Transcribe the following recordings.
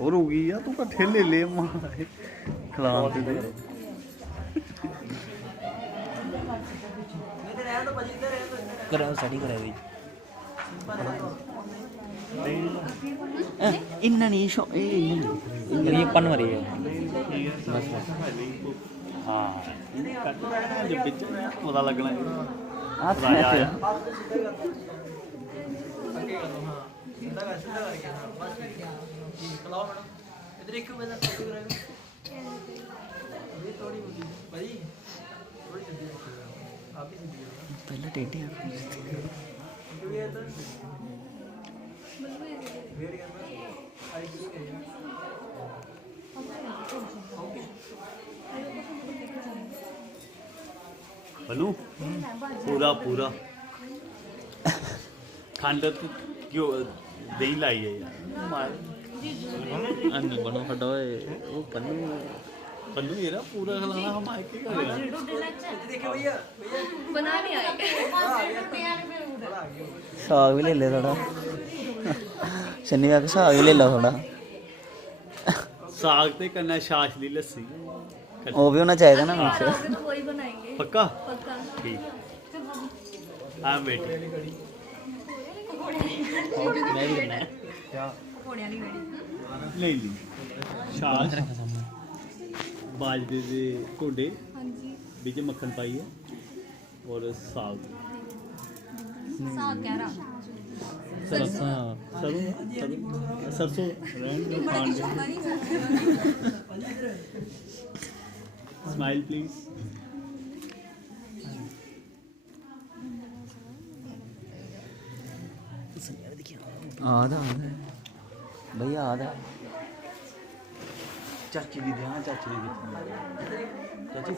और हो गई यार, तू कट्ठे ले ले मार खिलान दे करा स्टडी करा दी इन्ना नहीं शो ये पन मरी है बस हाँ पता लगना पहले टेढ़े बनू पूरा पूरा ठंड क्यों दही लाई है यार अन्नी बनो खडोए वो पन्नू पल्लू ये रहा पूरा खिलाना हम आए क्या करें साग भी ले ले थोड़ा शनि का साग भी ले लो थोड़ा साग ते कन्नै छाछ दी लस्सी वो भी होना चाहिए ना मिक्स पक्का ठीक हाँ बेटी मैं भी करना है ले ली छाछ बाजरे दे ढोडे बिच मक्खन पाइए और साग सरसा सरसों स्माइल प्लीज आधा आधा भैया आधा चाची दी ध्यान चाची दी चाची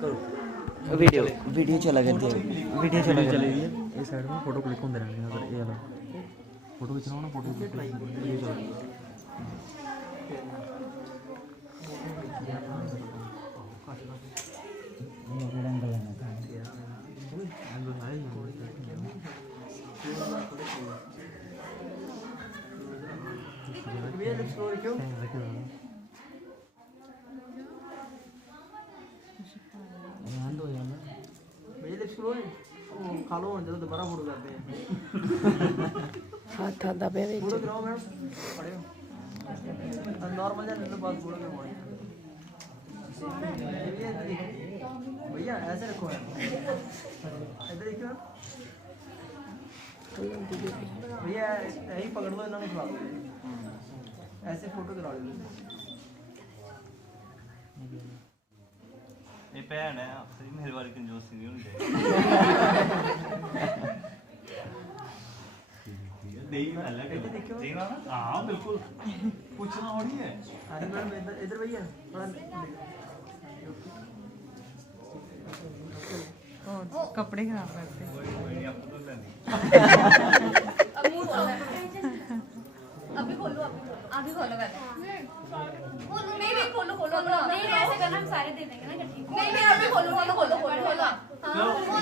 करो वीडियो वीडियो चला करती है वीडियो चला करती है ये साइड में फोटो क्लिक होंदे रहने अगर ये वाला फोटो खिंचना हो ना फोटो क्लिक ये चलो हाथ हाथ दबे हुए नॉर्मल जा ले बस बोलो मैं भैया ऐसे रखो इधर देखियो भैया यही पकड़ लो इन्होंने खिला दो ऐसे फोटो करा लो ये भैन है अक्सर ही मेरे बारे कंजूसी नहीं होनी चाहिए दही में अलग है दही ना हाँ बिल्कुल पूछना हो रही है अरे मैडम इधर इधर भैया थोड़ा कपड़े खराब करते अभी खोलो अभी खोलो पहले नहीं नहीं खोलो खोलो नहीं ऐसे करना हम सारे दे देंगे ना नहीं नहीं अभी खोलो खोलो खोलो खोलो खोलो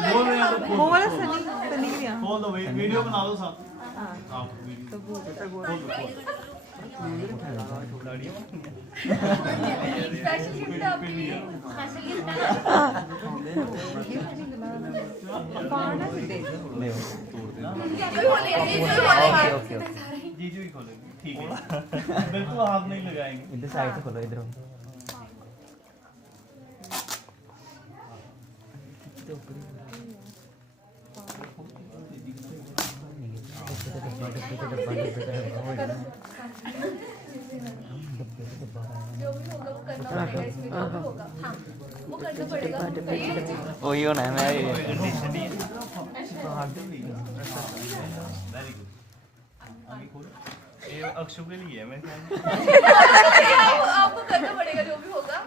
बोल रहे हैं वो वाला सनी सनी भी खोल दो भाई वीडियो बना दो साथ हाँ आप वीडियो तो वो खोल दो स्पेशल गिफ्ट आपकी स्पेशल गिफ्ट पाना से दे ओके जीजू ही खोलेंगे ठीक है बिल्कुल हाथ नहीं लगाएंगे इधर साइड से खोलो इधर जो भी होगा वो करना पड़ेगा इसमें जो भी होगा हाँ वो करना पड़ेगा वही होना है मैं वेरी गुड आगे खोलो ये अक्षु के लिए है मैं आपको करना पड़ेगा जो भी होगा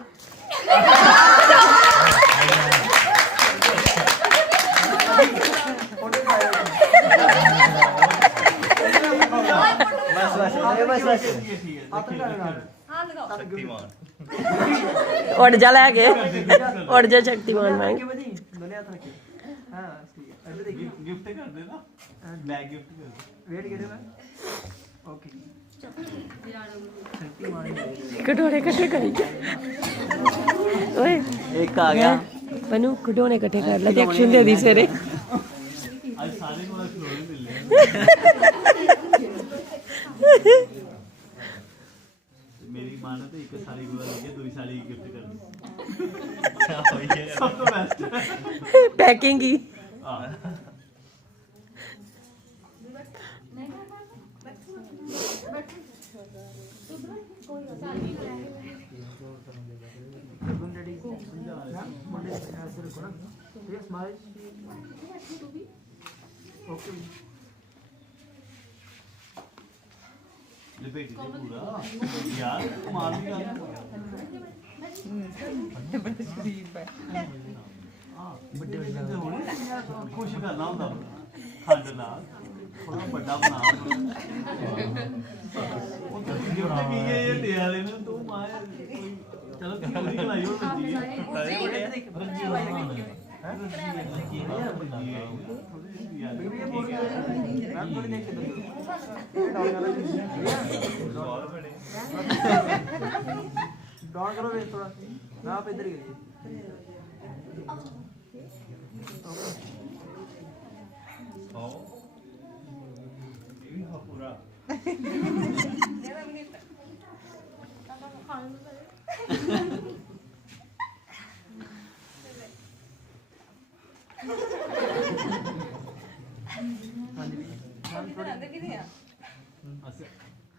हाँ लगाओ शक्तिमान उड़ जा लैके उड़ जा शक्तिमान मैं दोनों हाथ रखिए हां ठीक है इधर देखिए गिफ्ट कर देना बैग गिफ्ट कर दे वेट करो मैं ओके कटोरे इकट्ठे करी ओए एक आ गया पनु खिडौने इकट्ठे कर ला ते एक्शन दे दी सवेरे आज सारे को खिलौने मिल रहे मेरी मां ने तो एक साड़ी गुड़ा लेके दूसरी साड़ी गिफ्ट कर दी सब तो बेस्ट पैकिंग की हां लिपेट दे पूरा यार कमाल की गल बड़ा शरीफ है हां बड़े बड़े होने खुश करना होंदा खंड नाल थोड़ा बड़ा बना वो तो गिफ्ट की ये दे वाले ने तू मां चलो पूरी खलाई हो बंदी है रंजी डाउन करो वे थोड़ा ना आप इधर ही आओ ये पूरा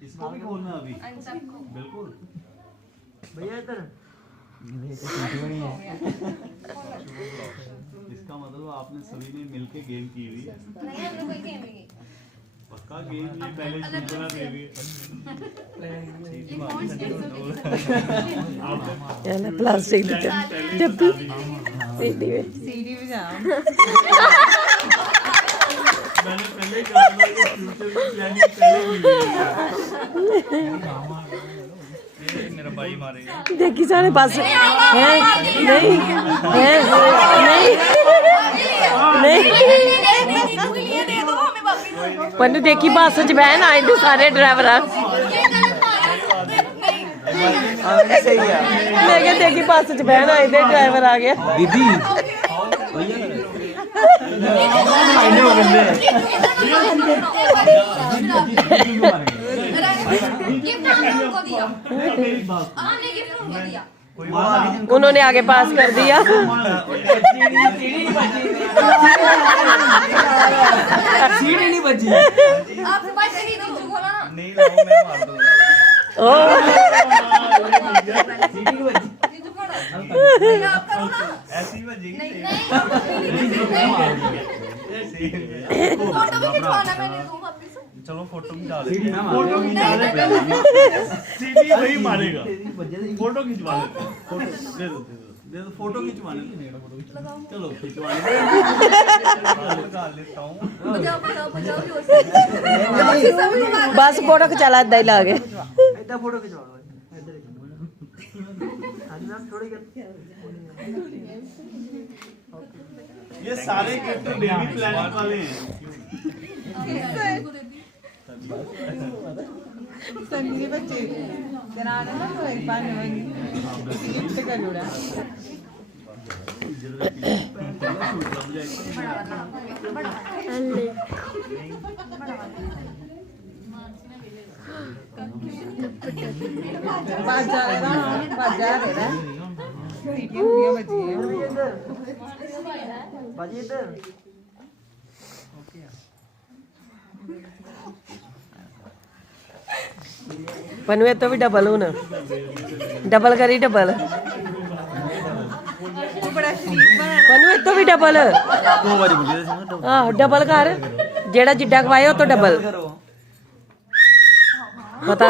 इसको भी खोलना अभी बिल्कुल भैया इधर इसका मतलब आपने सभी ने मिलके गेम की हुई है नहीं हमने कोई गेम नहीं पक्का गेम ये पहले सूचना दे रही ये ना प्लास्टिक की डब्बी सीडी में सीढ़ी पे जाओ मैंने पहले ही कहा था कि फ्यूचर में प्लानिंग पहले की ये मेरा भाई मारेगा देखी सारे पास है नहीं है नहीं पन्नू देखी बस च बहन आए थे सारे ड्राइवर सही है मैं क्या देखी बस च बहन आए थे ड्राइवर आ गया दीदी उन्होंने आगे पास कर दिया सीढ़ी नहीं बची नहीं लाओ मैं मार दूंगा ओ ऐसी ही बजेगी फोटो भी खिंचवाना मैंने तुम वापस चलो फोटो खिंचा ले फोटो खिंचा ले सीधी वही मारेगा फोटो खिंचवा ले फोटो दे दो फोटो खिंचवाने चलो खिंचवाने लगा लेता हूँ बजाओ बस फोटो खिंचा ला इदा ही ला गए इधर फोटो खिंचवा लो इधर हां ना थोड़ी ये सारे गिफ्ट बेबी प्लानिंग वाले हैं सन्नी बच्चे दराना ना तो एक बार नवंगी गिफ्ट कर जोड़ा बाजार है ना बाजार है ना सीटी हुई बची है बाजी इधर पनू तो भी डबल हूं डबल करी डबल बड़ा शरीफ बना पनू तो भी डबल दो बारी बोली आह डबल कर जेड़ा जिड्डा खवाया तो डबल पता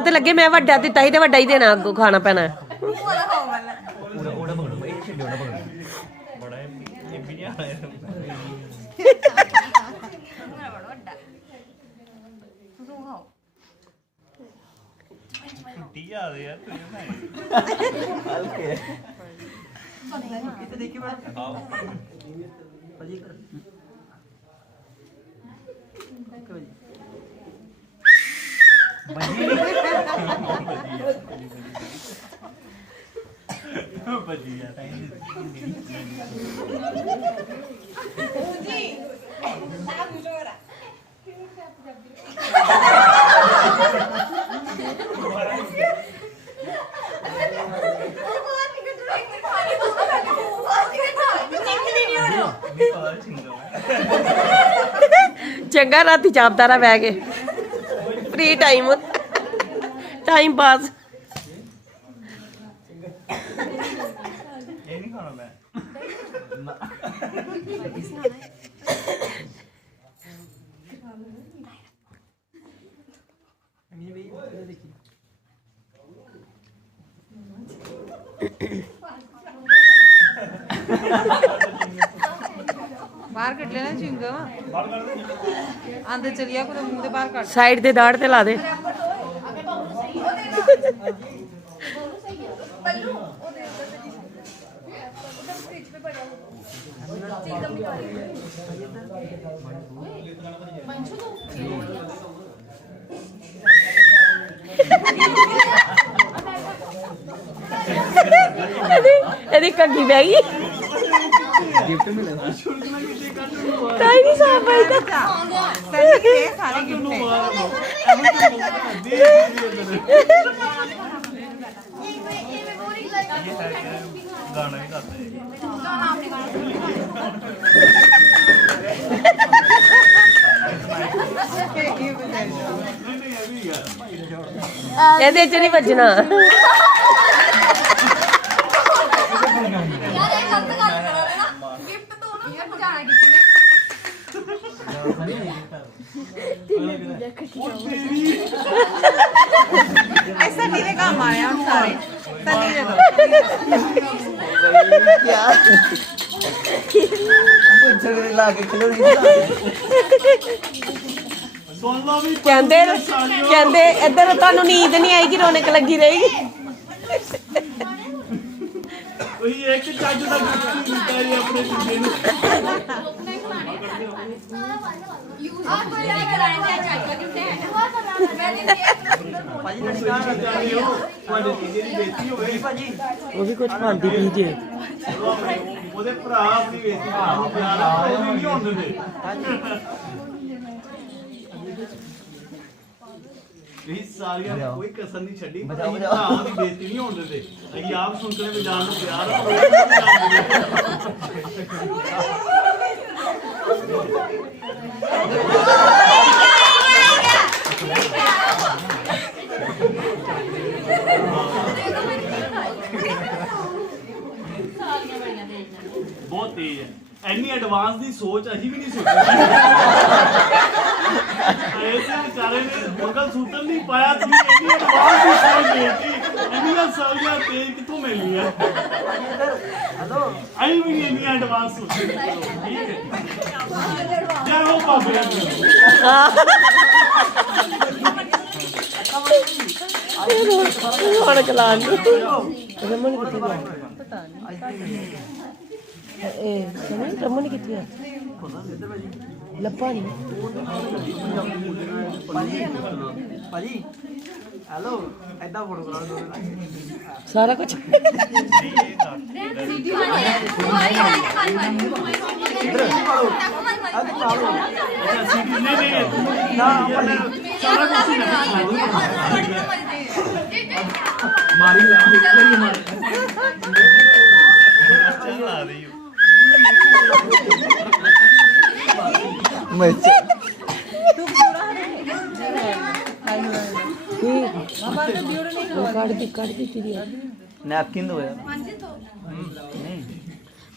तो लगे मैं वड्डा दिता ही ते वड्डा ही देना अगो खाना पैना ओड़ा पकड़ो भाई छड्डो ओड़ा पकड़ो बड़ा है ये भी नहीं आ रहा है छुट्टी आ रही है तुझे ना हल्के इधर देखिए मैडम आओ बाजी कर ओके बाजी ਭੱਜੀ ਆ ਚੰਗਾ ਰਾਤੀ ਚਾਪਦਾਰਾ ਬਹਿ ਕੇ ਫ੍ਰੀ ਟਾਈਮ ਪਾਸ। ਇਹ ਨਹੀਂ ਖਾਣਾ ਮੈਂ ਬਾਹਰ ਕੱਢ ਲੈਣਾ ਚਿੰਗਮ ਆਂਦੇ ਚਲਿਆ ਕੋਈ ਮੂੰਹ ਦੇ ਬਾਹਰ ਕੱਢ। ਸਾਈਡ ਤੇ ਦਾੜ ਤੇ ਲਾ ਦੇ। पल्लू उधर उधर फ्रिज पे पड़ा होगा चिकन भी मंचू तो ਇਹਦੀ ਕੱਗੀ ਬਹਿ ਗਈ ਗਿਫਟ ਮਿਲਿਆ ਕਾਈ ਨਹੀਂ ਸਾਫ ਆਇਆ ਸਹੀ ਕਿ ਸਾਰੇ ਗਿਫਟ ਗਾਣਾ ਵੀ ਕਰਦੇ ਇਹਦੇ ਚ ਨਹੀਂ ਵੱਜਣਾ। यार एक गलत गल करा ना गिफ्ट तो ना जाना किसी ने ऐसा नहीं का हमारे हम सारे सनी दे दो क्या झगड़े ला के खिलो ਸੁਣ ਲਓ ਵੀ ਕਹਿੰਦੇ ਇੱਧਰ ਤੁਹਾਨੂੰ ਨੀਂਦ ਨਹੀਂ ਆਏਗੀ, ਰੌਣਕ ਲੱਗੀ ਰਹੇਗੀ। ਤੁਸੀਂ ਇੱਕ ਚੱਜ ਦਾ ਗਿਫਟ ਦਿੱਤਾ ਜੀ ਆਪਣੇ ਦੂਜੇ ਨੂੰ आप कोई नहीं कराएंगे अच्छा गिफ्ट है मैंने दिया ਭਾਜੀ ਲੜਕਾ ਤੁਹਾਡੇ ਚੀਜ਼ੇ ਦੀ ਬੇਇੱਜ਼ਤੀ ਹੋਵੇ ਭਾਜੀ ਉਹ ਵੀ ਕੁਝ ਖਾਂਦੀ ਪੀ ਜੇ। ਉਹਦੇ ਭਰਾ ਆਪਣੀ ਬੇਇੱਜ਼ਤੀ ਕਰਨ ਨੂੰ ਪਿਆਰ ਆ ਉਹ ਵੀ ਨਹੀਂ ਹੋਣ ਦਿੰਦੇ ਇਹ ਸਾਰੀਆਂ ਕੋਈ ਕਸਰ ਨਹੀਂ ਛੱਡੀ ਭਰਾ ਉਹਦੀ ਬੇਇੱਜ਼ਤੀ ਨਹੀਂ ਹੋਣ ਦਿੰਦੇ ਅਸੀਂ ਆਪ ਸੁਣ ਕੇ ਵਜਾਣ ਨੂੰ ਪਿਆਰ ਆ ਉਹ ਵੀ ਨਹੀਂ ਬਹੁਤ ਤੇਜ਼ ਹੈ ਇੰਨੀ ਐਡਵਾਂਸ ਦੀ ਸੋਚ ਅਸੀਂ ਵੀ ਨਹੀਂ ਸੋਚੀ ਐਸੇ ਵਿਚਾਰੇ ਨੇ ਮੰਗਲ ਸੂਤਰ ਨਹੀਂ ਪਾਇਆ ਤੁਸੀਂ ਇੰਨੀ ਐਡਵਾਂਸ ਦੀ ਸੋਚ ਦੇਤੀ ਇੰਨੀਆਂ ਸਾਰੀਆਂ ਤੇਜ਼ ਕਿੱਥੋਂ ਮਿਲੀ ਹੈ ਹੈਲੋ ਅਸੀਂ ਵੀ ਨਹੀਂ ਇੰਨੀ ਐਡਵਾਂਸ ਸੋਚੀ ਠੀਕ ਹੈ ਜੈ ਹੋ ਬਾਬੇ ਰੌਣਕ ਲਾਉਣ ਨੂੰ ਰਮਨ ਕਿੱਥੇ ਗਿਆ? ਇਹ ਸਮਝ ਰਮਨ ਕਿੱਥੇ ਆ? ਲੱਭਾ ਨਹੀਂ। ਭਾਜੀ ਹੈਲੋ ਐਦਾਂ ਫੋਟੋ ਕਰਾ ਦੋ ਸਾਰਾ ਕੁਝ ਨਾ ਸਾਰਾ ਕੁਝ ਹੀ ਮਾਰੀ ਲਾ ਚਲਾ ਰਹੀ मैं ਕੱਢ ਦੀ ਤੇਰੀ नैपकिन दो यार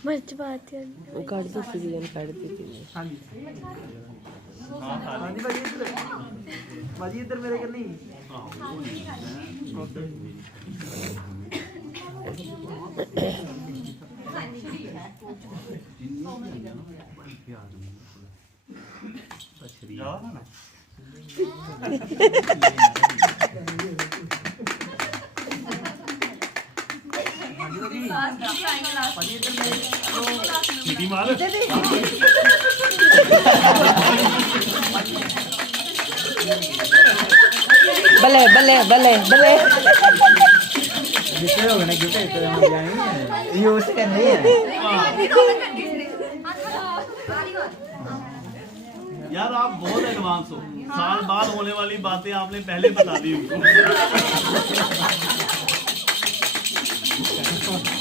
मिर्च बात है ਉਹ ਕੱਢ ਦੋ ਤੇਰੀ ਕੱਢ ਦੀ ਤੇਰੀ। ਹਾਂਜੀ ਭਾਜੀ ਇੱਧਰ ਭਾਜੀ ਇੱਧਰ ਮੇਰੇ ਕੰਨੀ सीधी मार ਬੱਲੇ ਬੱਲੇ ਬੱਲੇ ਬੱਲੇ जितने लोग ने गिफ्ट इतने में जाएंगे यूज करनी है यार आप बहुत एडवांस हो, साल बाद होने वाली बातें आपने पहले बता दी उनको।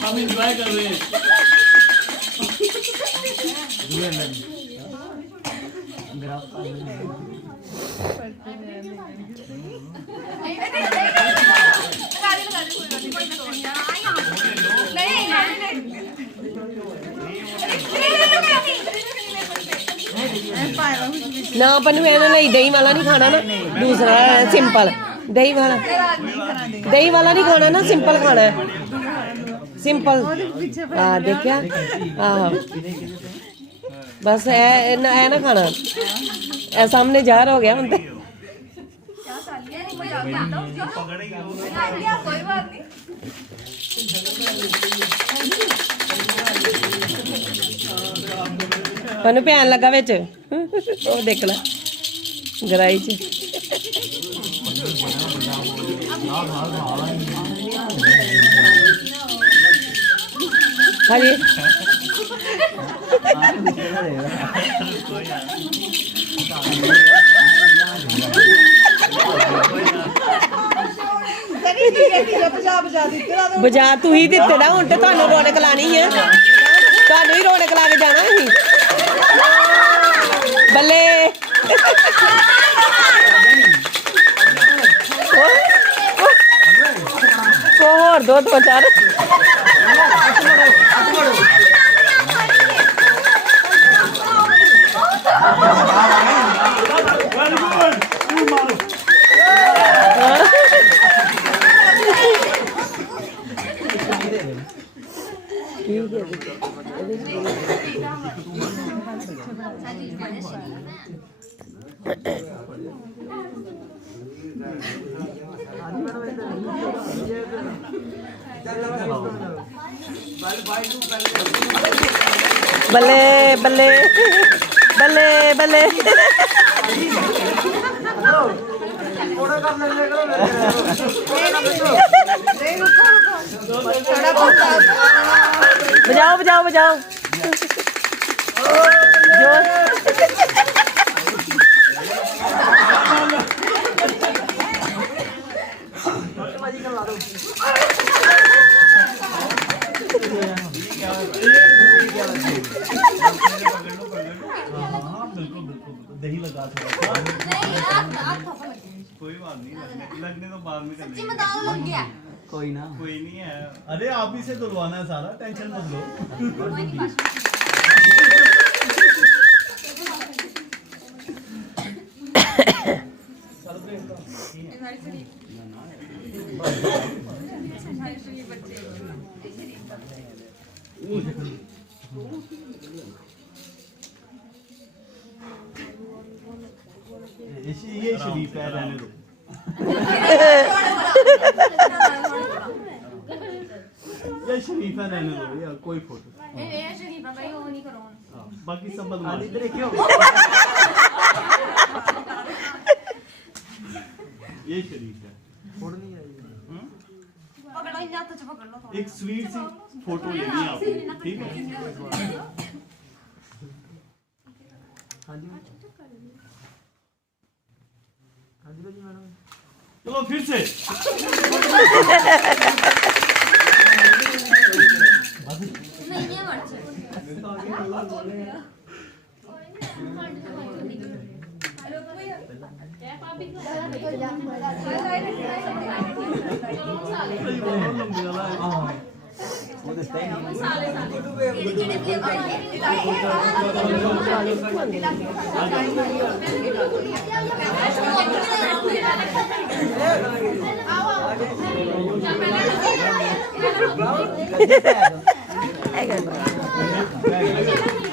हम इंजॉय कर रहे हैं। ਨਾ ਪਨੂੰ ਇਹਨਾਂ ਲਈ ਦਹੀਂ ਵਾਲਾ ਨਹੀਂ ਖਾਣਾ ਨਾ, ਦੂਸਰਾ ਸਿੰਪਲ ਦਹੀਂ ਵਾਲਾ ਨਹੀਂ ਖਾਣਾ ਨਾ, ਸਿੰਪਲ ਖਾਣਾ ਹੈ ਸਿੰਪਲ। ਆ ਦੇਖਿਆ ਆਹ ਬਸ ਇਹ ਨਾ ਖਾਣਾ, ਇਹ ਸਾਹਮਣੇ ਜ਼ਾਹਰ ਹੋ ਗਿਆ ਹੁਣ ਤੇ। कोई बात नहीं। ਪਨੂੰ ਭੈਣ ਲੱਗਾ ਵਿੱਚ, ਉਹ ਦੇਖ ਲੈ ਗਰਾਈ ਚ। ਹਾਂਜੀ ਬਜਾ ਤੂੰ ਹੀ ਦਿੱਤੇ ਨਾ, ਹੁਣ ਤੇ ਤੁਹਾਨੂੰ ਰੌਣਕ ਲਾਣੀ ਹੈ, ਤੁਹਾਨੂੰ ਹੀ ਰੌਣਕ ਲਾ ਕੇ ਜਾਣਾ ਅਸੀਂ। ਬੱਲੇ ਹੋਰ ਦੋ ਤੋਂ ਚਾਰ वेरी गुड, मारो। ਬੱਲੇ ਬੱਲੇ ਬੱਲੇ ਬੱਲੇ बजाओ बजाओ बजाओ दही लगा थोड़ा। कोई बात नहीं, लगने तो बाद में कर लेंगे। लग गया कोई ना, कोई नहीं है, अरे आप ही से तुलवाना है सारा, टेंशन मत लो। ये शरीफ है, रहने दो। ये शरीफ है, रहने दो यार, कोई फोटो। ये शरीफा भाई वो नहीं करो। हाँ, बाकी सब बदमाश। इधर क्यों ये शरीफ है। फोड़ नहीं आई पकड़ो इन हाथों से पकड़ लो थोड़ा। एक स्वीट सी फोटो लेनी है आपको, ठीक है? हाँ जी भाजी मैडम, चलो फिर से। नहीं ये मत से। वो दिखता ही नहीं।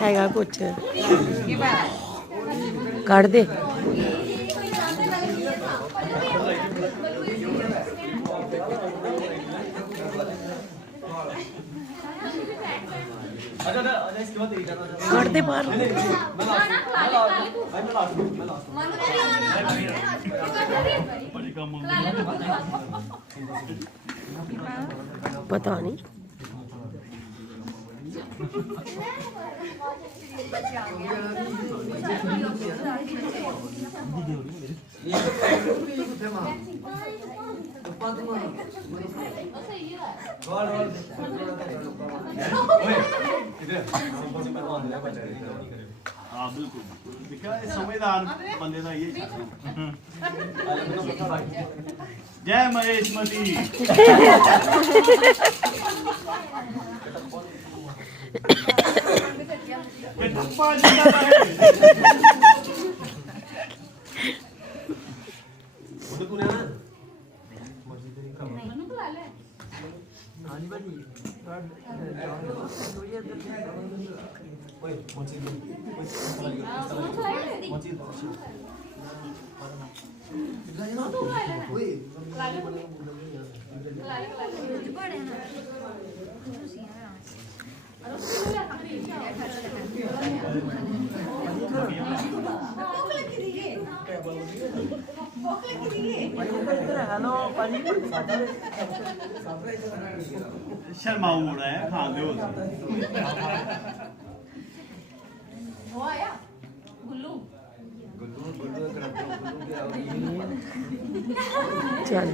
ਹੈਗਾ ਕੁਛ ਕੱਢ ਦੇ। ਕੱਢ ਦੇ ਬਾਹਰ। बड़ी कम पता नहीं हाँ बिल्कुल देखा समझदार बंदे का ये जय महेश मती शर्माऊ मुड़ा है खा दो वो आया गुल्लू चल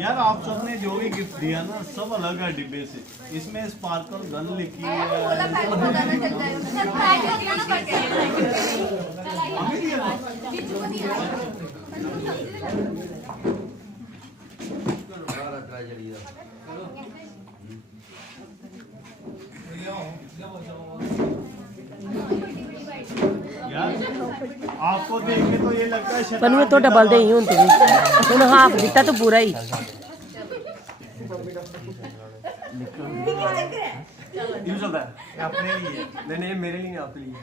यार आप सबने जो भी गिफ्ट दिया ना सब अलग है डिब्बे से इसमें स्पार्कल गन लिखी है बोला पैक होता ना चल जाए सर पैक हो गया ना करके हमें दिया था। जीजू को दिया यार आपको देख के तो ये लगता है पन्नू तो डबल दे ही हूं तू हुन हाफ दिता तो पूरा ही यूं चलता है अपने लिए नहीं मेरे लिए आपके लिए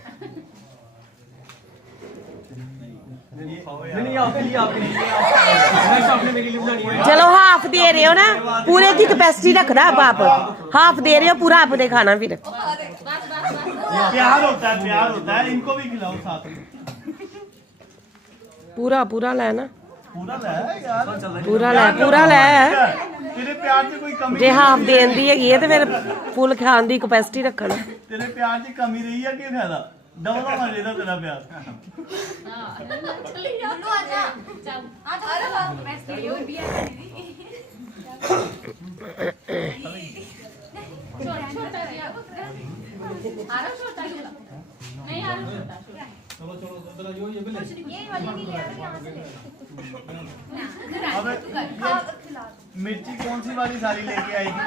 नहीं आपके लिए आपने मेरे लिए बनानी है चलो हाफ दे रहे हो ना पूरे की कैपेसिटी रखना आप हाफ दे रहे हो पूरा आपने खाना फिर प्यार होता है इनको भी खिलाओ साथ में पूरा पूरा लेना पूरा ले यार पूरा ले तेरे प्यार से कोई कमी जे हाफ देन दी हैगी है ते फिर फुल खान दी कैपेसिटी रखना तेरे प्यार की कमी रही है कि फायदा डबल होना चाहिए तेरा प्यार गुल्लू आजा चल आजा अरे वाह मैं स्टूडियो भी आ गई छोटा दिया आ रहा छोटा नहीं आ रहा छोटा चलो जरा ये वाली नहीं ले आ रही यहां से ले अबे मिर्ची कौन सी वाली सारी लेके आएगी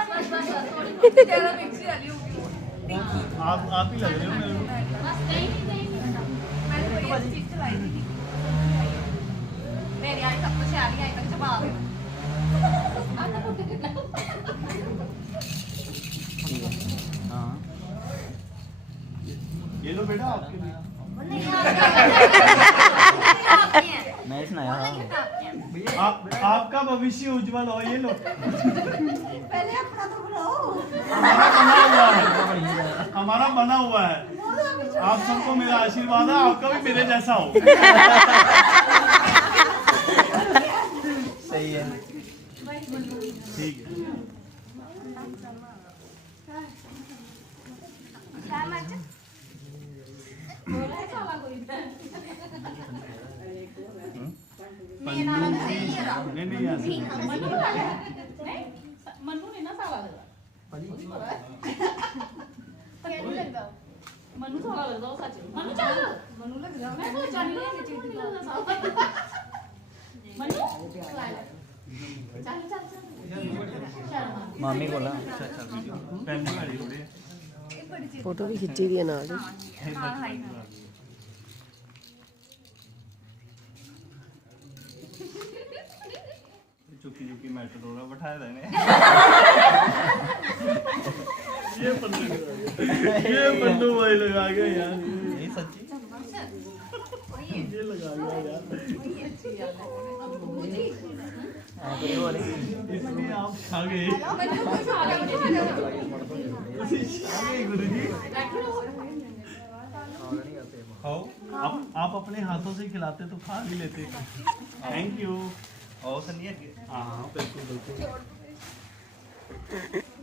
तेरा मिक्सी वाली होगी आप ही लग रहे हो मेरे को मैंने कोई ऐसी चीज चलाई थी मेरी आई सब कुछ आ रही आई तक जवाब आता कुछ हाँ ये लो बेटा आपके लिए नहीं मैं सुनाया आपका भविष्य उज्जवल हो ये लो पहले अपना तो बुलाओ हमारा बना हुआ है आप सबको मेरा आशीर्वाद है आपका भी मेरे जैसा हो सही है ठीक है नहीं यार मन्नू ने ना साला लगा मन्नू साला लगदा वो सच मन्नू चल मन्नू लगदा मैं तो जानी नहीं चीज लगदा साला मन्नू चल चल मामी बोला पहले वाली थोड़ी फोटो भी खिंची दी है नाल ही। हां हां चुकी चुकी मेट्रो बैठाया था इन्हें ये पन्नू भाई लगा गया यार ये सच्ची ये लगा गया यार इसमें आप खा गए गुरुजी आप अपने हाथों से खिलाते तो खा भी लेते थैंक यू और सन्नी है हाँ बिल्कुल बिल्कुल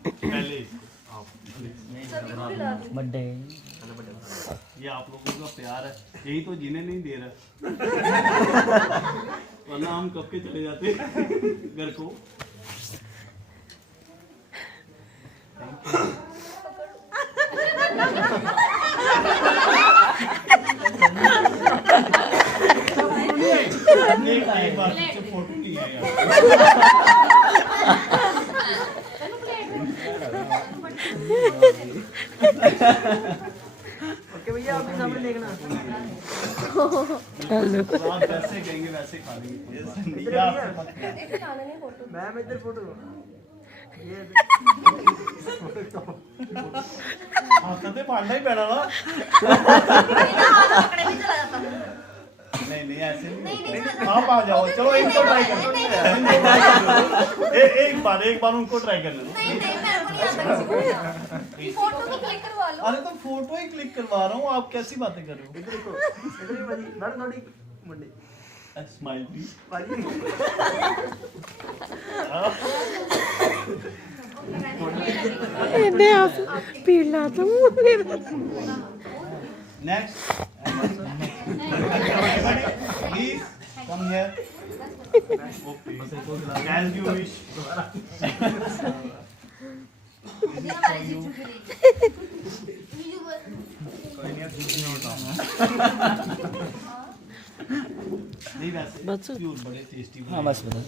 पहले बर्थडे ये आप लोगों का प्यार है, यही तो जीने नहीं दे रहा वरना हम कब के चले जाते घर को। एक बार पीछे फोटो नहीं है यार। ओके भैया आपके सामने देखना। आप जैसे कहेंगे वैसे खा लेंगे। ये सन्नी का आपसे मत करो। मैम इधर फोटो ये हाँ कदे पाड़ना ही पैना ना। नहीं नहीं ऐसे नहीं, आप आ जाओ, चलो एक तो ट्राई कर लो। एक बार उनको ट्राई कर लेना। फोटो भी क्लिक करवा लो। अरे तो फोटो ही क्लिक करवा रहा हूँ, आप कैसी बातें कर रहे हो? इधर देखो, इधर ही भाजी मैडम थोड़ी मुंडी स्माइल प्लीज। भाजी ਇਹਦੇ ਆਪ ਪੀਲਾ ਤਾਂ ਮੂੰਹ ਮੇਰਾ Next. Please come here. Okay. As you wish. नहीं वैसे प्योर बड़े टेस्टी। हाँ बस बस